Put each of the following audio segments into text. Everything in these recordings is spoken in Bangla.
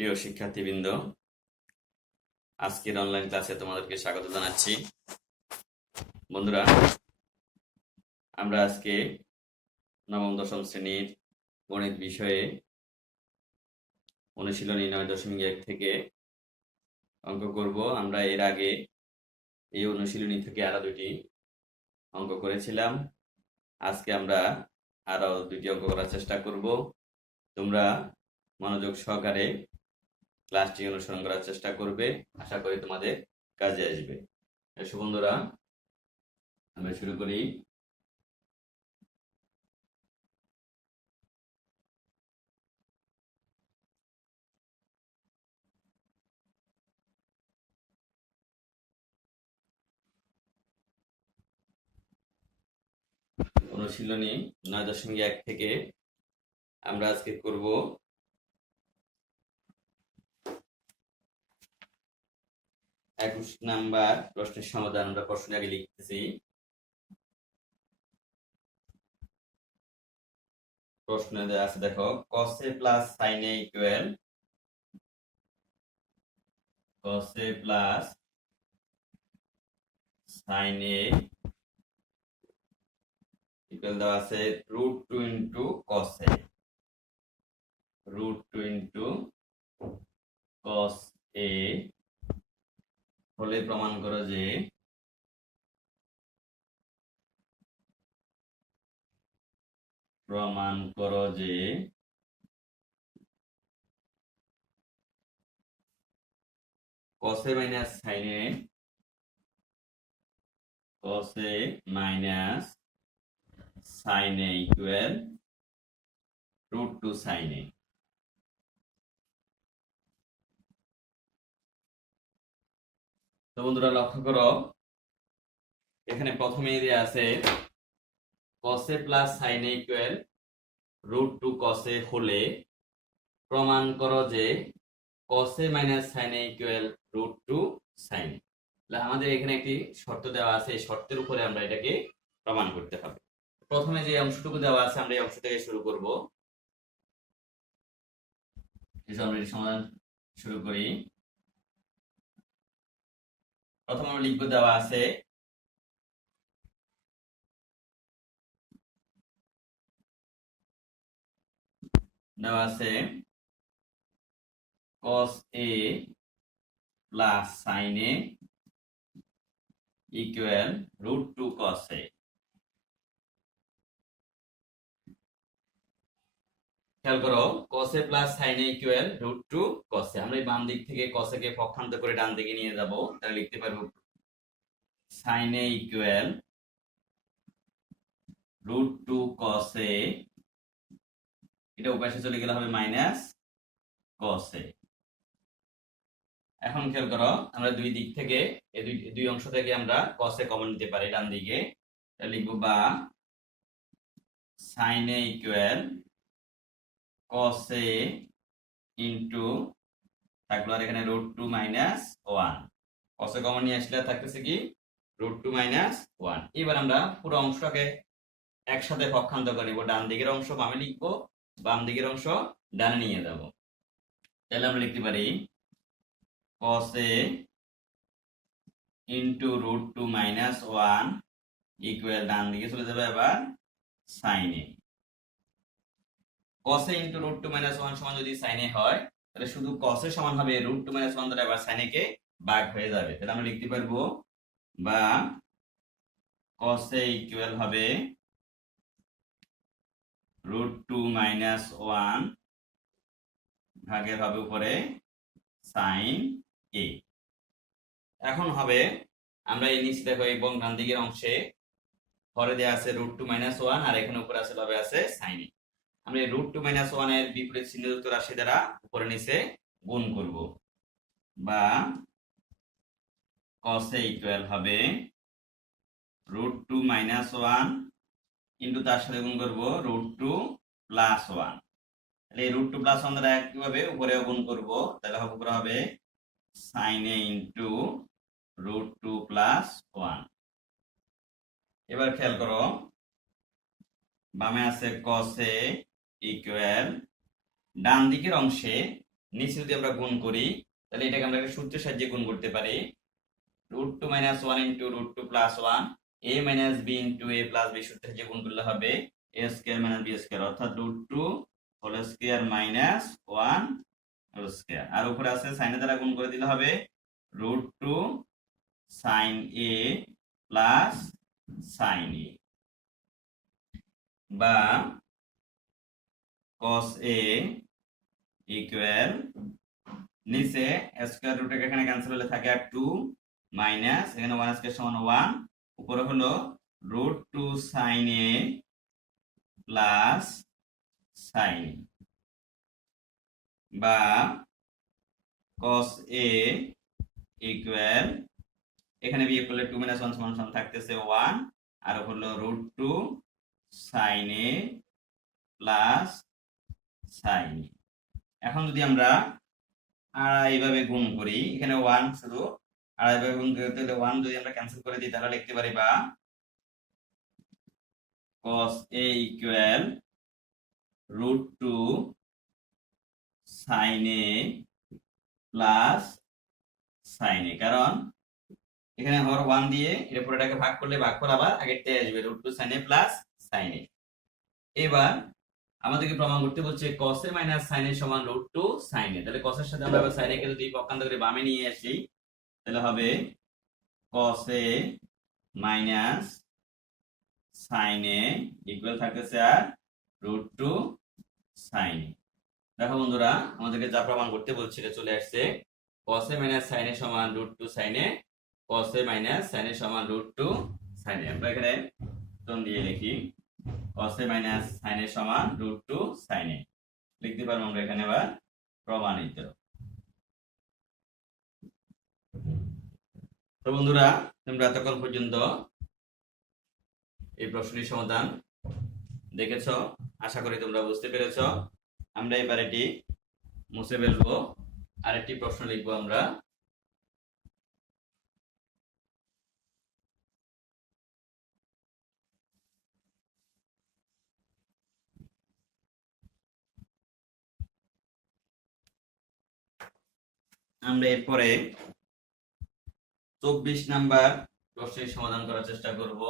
প্রিয় শিক্ষার্থীবৃন্দ, আজকের অনলাইন ক্লাসে তোমাদেরকে স্বাগত জানাচ্ছি। বন্ধুরা, আমরা আজকে নবম দশম শ্রেণীর গণিত বিষয়ে অনুশীলনী 9.1 থেকে অঙ্ক করব। আমরা এর আগে এই অনুশীলনী থেকে আরো দুটি অঙ্ক করেছিলাম। আজকে আমরা আরো দুটি অঙ্ক করার চেষ্টা করব। তোমরা মনোযোগ সহকারে ক্লাসটি অনুসরণ করার চেষ্টা করবে, আশা করি তোমাদের কাজে আসবে। এসো বন্ধুরা, আমরা শুরু করি। অনুশীলনী 9.1 থেকে আমরা আজকে করব 21 নাম্বার প্রশ্নের সমাধান। আমরা প্রশ্ন আগে লিখতেছি। প্রশ্ন আছে, দেখো, cos a plus sin a equal cos a plus sin a equal দেওয়া আছে √2 into cos a, √2 into cos a হলে প্রমাণ করো যে cos a minus sin a equal √2 sin a। তো বন্ধুরা, লক্ষ্য করো, এখানে প্রথমেই দেয়া আছে cos a plus sin a equal √2 cos a হলে প্রমাণ করো যে cos a minus sin a equal √2 sin a। আমাদের এখানে একটি শর্ত দেওয়া আছে, এই শর্তের উপরে আমরা এটাকে প্রমাণ করতে হবে। প্রথমে যে অংশটুকু দেওয়া আছে আমরা এই অংশ থেকে শুরু করব। আমরা সমাধান শুরু করি। প্রথম আমরা লিখব, দেওয়া আছে cos a plus sin a equal √2 cos a। খেয়াল করো, cos a plus sin a equal √2 cos a। আমরা এই বাম দিক থেকে cos a কে পক্ষান্তর করে ডান দিকে নিয়ে যাব, তাহলে লিখতে পারবো sin a equal √2 cos a। এটা উপাশে চলে গেলে হবে মাইনাস cos a। এখন খেয়াল করো, আমরা দুই দিক থেকে এই দুই অংশ থেকে আমরা cos a কমন নিতে পারি ডান দিকে, তাহলে লিখব বা sin a equal cos a into থাকলো আর এখানে √2 মাইনাস 1। cos a কমন নিয়ে আসলে থাকতেছে কি √2 মাইনাস 1। এবার আমরা পুরো অংশটাকে একসাথে পক্ষান্তর করে নিব, ডান দিকের অংশ বামে লিখবো, বাম দিকের অংশ ডানে নিয়ে যাব। তাহলে আমরা লিখতে পারি cos a into √2 minus 1 equal, ডান দিকে চলে যাবে আবার sin a। cos a into √2 minus 1 সমান যদি sin a হয়, তাহলে শুধু cos a সমান হবে √2 মাইনাস 1 দ্বারা আবার sin a কে ভাগ হয়ে যাবে। তাহলে আমরা লিখতে পারবো বা cos a ইকুয়াল হবে √2 মাইনাস 1 ভাগের হবে উপরে sin a। এখন হবে আমরা এই নিচে দেখো এবং ডান দিকের অংশে পরে দেয়া আছে √2 মাইনাস 1 আর এখানে উপরে আছে লবে আছে sin a। আমরা এই √2 মাইনাস 1 এর বিপরীত চিহ্নযুক্ত রাশি দ্বারা উপরে নিচে গুণ করব, বা cos a ইকুয়াল হবে √2 মাইনাস 1 ইনটু তার সাথে গুণ করব √2 প্লাস 1। তাহলে এই √2 প্লাস 1 দ্বারা একইভাবে উপরেও গুণ করব, তাহলে হবে উপরে হবে sin a ইনটু √2 প্লাস 1। এবার খেয়াল করো, বামে আছে cos a ইকুয়াল, ডান দিকের অংশে নিচে যদি আমরা গুণ করি তাহলে এটাকে আমরা একটা সূত্রের সাহায্যে গুণ করতে পারি। √2 - 1 * √2 + 1 a - b * a + b সূত্রের সাহায্যে গুণ করলে হবে a² - b² অর্থাৎ √2 whole square minus 1 whole square. আর উপরে আছে sin এর দ্বারা গুণ করে দিলে হবে √2 sin a plus sin a বা cos a ইকুয়াল নিচে স্কয়ার রুট এখানে ক্যান্সেল হলে থাকে আর 2 মাইনাস এখানে 1 স্কয়ার সমান 1 উপরে হলো √2 sin a প্লাস sin বা cos a ইকুয়াল এখানে বিয়োগ করলে 2 - 1 সমান থাকতেছে 1 আর হলো √2 sin a plus sin a। এখন যদি আমরা এইভাবে গুণ করি এখানে 1 শুধু আর এইভাবে গুণ করতে হলে 1 যদি আমরা ক্যান্সেল করে দিই তাহলে লিখতে পারি বা cos a equal √2 sin a plus sin a কারণ এখানে হর 1 দিয়ে এর পুরোটাকে ভাগ করলে ভাগফল আবার আগেরটাই আসবে √2 sin a plus sin a। এবার আমাদেরকে প্রমাণ করতে বলছে cos a minus sin a সমান √2 sin a। তাহলে cos এর সাথে আমরা sin a কে যদি পক্ষান্তর করে বামে নিয়ে আসি তাহলে হবে cos a minus sin a equal থাকতেছে আর √2 sin a। দেখো বন্ধুরা আমাদেরকে যা প্রমাণ করতে বলছে এটা চলে আসছে cos a minus sin a সমান √2 sin a cos a minus sin a সমান √2 sin a। আমরা এখানে টন দিয়ে লিখি cos a minus sin a সমান √2 sin a লিখতে পারবো আমরা এখানে আবার প্রমাণিত। তো বন্ধুরা তোমরা এতক্ষণ পর্যন্ত এই প্রশ্নের সমাধান দেখেছো, আশা করি তোমরা বুঝতে পেরেছো। আমরা এবার এটি মুছে ফেলবো, আরেকটি প্রশ্ন লিখবো আমরা। আমরা এরপরে 24 নাম্বার প্রশ্নের সমাধান করার চেষ্টা করব।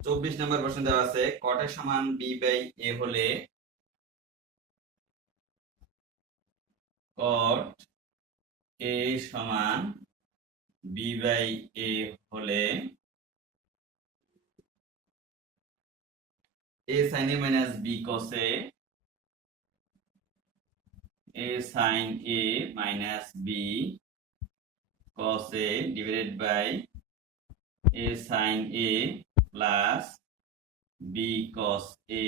24 নাম্বার প্রশ্ন দেওয়া আছে cot a সমান b/a হলে cot a সমান b/a হলে a sin a minus b cos a sin a minus b cos a divided by a sin a plus b cos a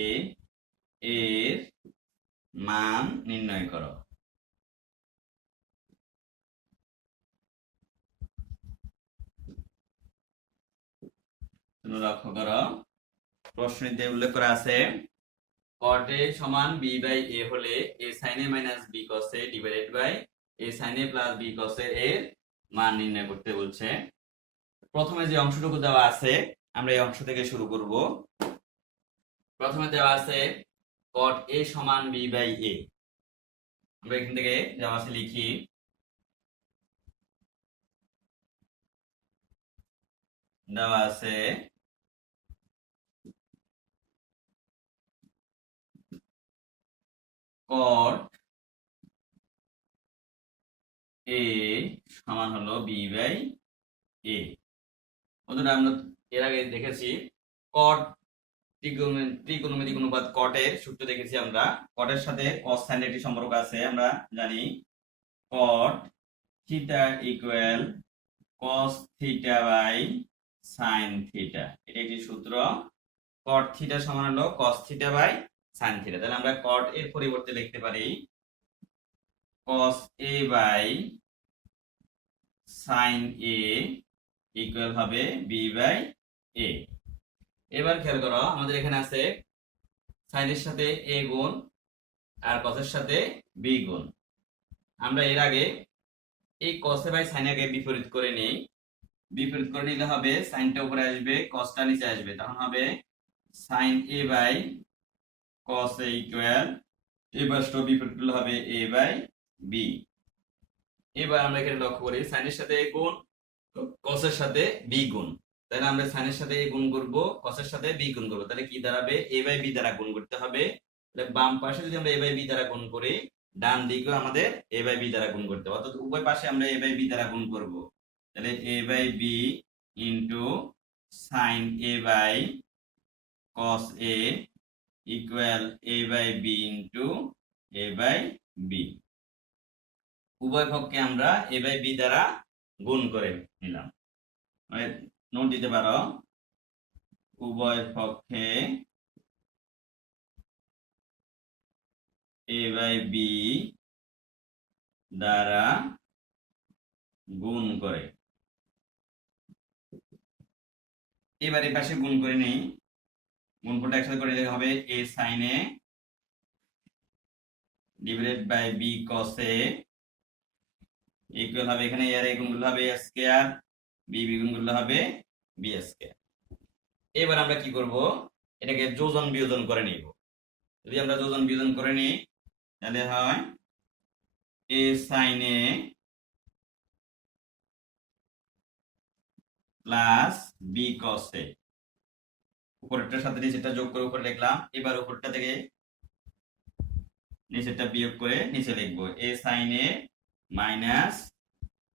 এর মান নির্ণয় করো। তোমরা লক্ষ্য করো প্রশ্নটিতে উল্লেখ করা আছে cot a সমান b/a হলে a sin a minus b cos a divided by a sin a plus b cos a এর মান নির্ণয় করতে বলছে। প্রথমে যে অংশটুকু দেওয়া আছে আমরা এই অংশ থেকে শুরু করব। প্রথমে দেওয়া আছে cot a সমান b/a, আমরা এখান থেকে দেওয়া আছে লিখি দেওয়া আছে cot a সমান হলো b/a। বন্ধুরা আমরা এর আগে দেখেছি cot ত্রিকোণমিতিক অনুপাত cot এর সূত্র দেখেছি আমরা। cot এর সাথে cos sin এর একটি সম্পর্ক আছে, আমরা জানি cot theta equal cos theta by sin theta, এটা একটি সূত্র। cot থিটা সমান হলো cos theta by sin theta. তাহলে আমরা cot এর পরিবর্তে লিখতে পারি cos a by sin a equal হবে b/a। এবার খেয়াল করো আমাদের এখানে আছে sin এর সাথে a গুণ আর cos এর সাথে b গুণ। আমরা এর আগে এই cos a by sin a কে বিপরীত করে নিই। বিপরীত করে নিলে হবে sin টা উপরে আসবে cos টা নিচে আসবে, তখন হবে sin a by cos a equal এই পাশটা বিপরীত করলে হবে a বাই b। এবার আমরা এখানে লক্ষ্য করি সাইনের সাথে a গুণ কসের সাথে b গুণ, তাহলে আমরা সাইনের সাথে a গুণ করব, কসের সাথে b গুণ করব, তাহলে কি দাঁড়াবে a বাই b দ্বারা গুণ করতে হবে। তাহলে বাম পাশে যদি আমরা a বাই b দ্বারা গুণ করি, ডান দিকেও আমাদের a বাই b দ্বারা গুণ করতে হবে, অর্থাৎ উভয় পাশে আমরা a বাই b দ্বারা গুণ করব। তাহলে a by b into sin a by cos a equal a by b into a by b। উভয় পক্ষে আমরা a বাই b দ্বারা গুণ করে নিলাম। নোট দিতে পারো, উভয় পক্ষে a বাই b দ্বারা গুণ করে। এবার এই পাশে গুণ করে নেই, গুণফলটা একসাথে করে দিলে হবে a sin a divided by b cos a equal হবে, এখানে এর গুণগুলো হবে a স্কয়ার, b গুণগুলো হবে b স্কয়ার। এবার আমরা কি করব, এটাকে যোজন বিয়োজন করে নিব। যদি আমরা যোজন বিয়োজন করে নিই তাহলে হয় a sin a plus b cos a, উপরেরটার সাথে নিচেরটা যোগ করে উপরে লিখলাম। এবার উপরটা থেকে নিচেরটা বিয়োগ করে নিচে লিখবো a sin a minus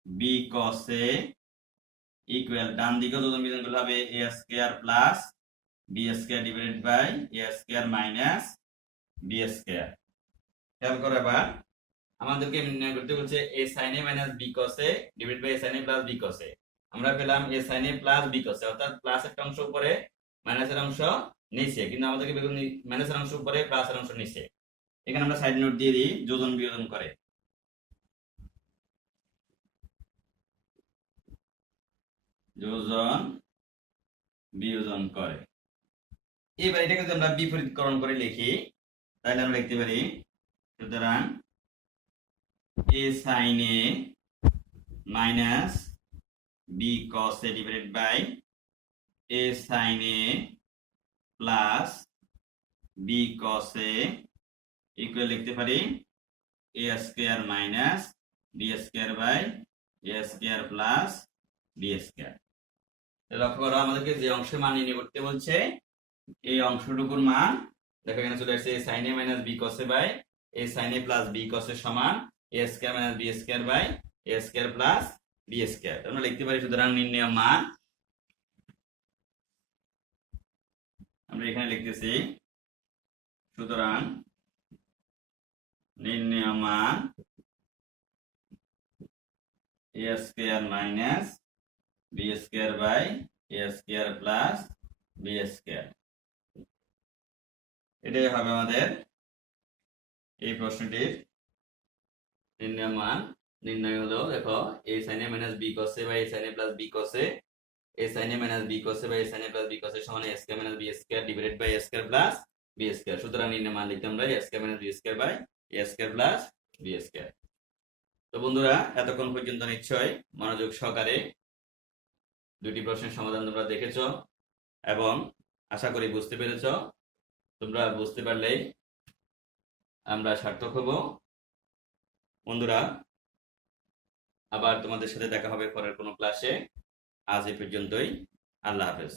b cos a equal, ডান দিকে যোজন বিয়োজন করলে হবে a square plus b square divided by a square minus b square. খেয়াল করো, এবার আমাদেরকে নির্ণয় করতে বলছে a sin a minus b cos a divided by a sin a plus b cos a। আমরা পেলাম a sin a plus b cos a, অর্থাৎ প্লাস একটা অংশ উপরে মাইনাসের অংশ নিচে, কিন্তু আমাদেরকে বেগুন মাইনাসের অংশ উপরে প্লাসের অংশ নিচে। এখানে আমরা সাইড নোট দিয়ে দিই যোজন বিয়োজন করে। যোজন বিয়োজন করে। এবার এটাকে যদি আমরা বিপরীতকরণ করে লিখি তাহলে আমরা লিখতে পারি, সুতরাং a sin a minus b cos a divided by a sin a plus b cos a equal লিখতে পারি a square minus b square by a square plus b square. লক্ষ্য করো, আমাদেরকে যে অংশের মান নির্ণয় করতে বলছে এই অংশটুকুর মান দেখো এখানে চলে আসছে a sin a minus b cos a by a sin a plus b cos a সমান a square minus b square by a square plus b square. আমরা লিখতে পারি সুতরাং নির্ণেয় মান, আমরা এখানে লিখতেছি সুতরাং নির্ণেয় মান a square minus b square by a square plus b square. এটাই হবে আমাদের এই প্রশ্নটির নির্ণয় মান। নির্ণয় হলো, দেখো a sin a minus b cos a by a sin a plus b cos a, a sin a minus b cos a by a sin a plus b cos a সমান a square minus b square divided by a square plus b square। সুতরাং নির্ণয় মান লিখতে আমরা a square minus b square by a square plus b square। তো বন্ধুরা, এতক্ষণ পর্যন্ত নিশ্চয় মনোযোগ সহকারে দুটি প্রশ্নের সমাধান তোমরা দেখেছো এবং আশা করি বুঝতে পেরেছো। তোমরা বুঝতে পারলেই আমরা সার্থক হব। বন্ধুরা, আবার তোমাদের সাথে দেখা হবে পরের কোনো ক্লাসে। আজ এই পর্যন্তই। আল্লাহ হাফেজ।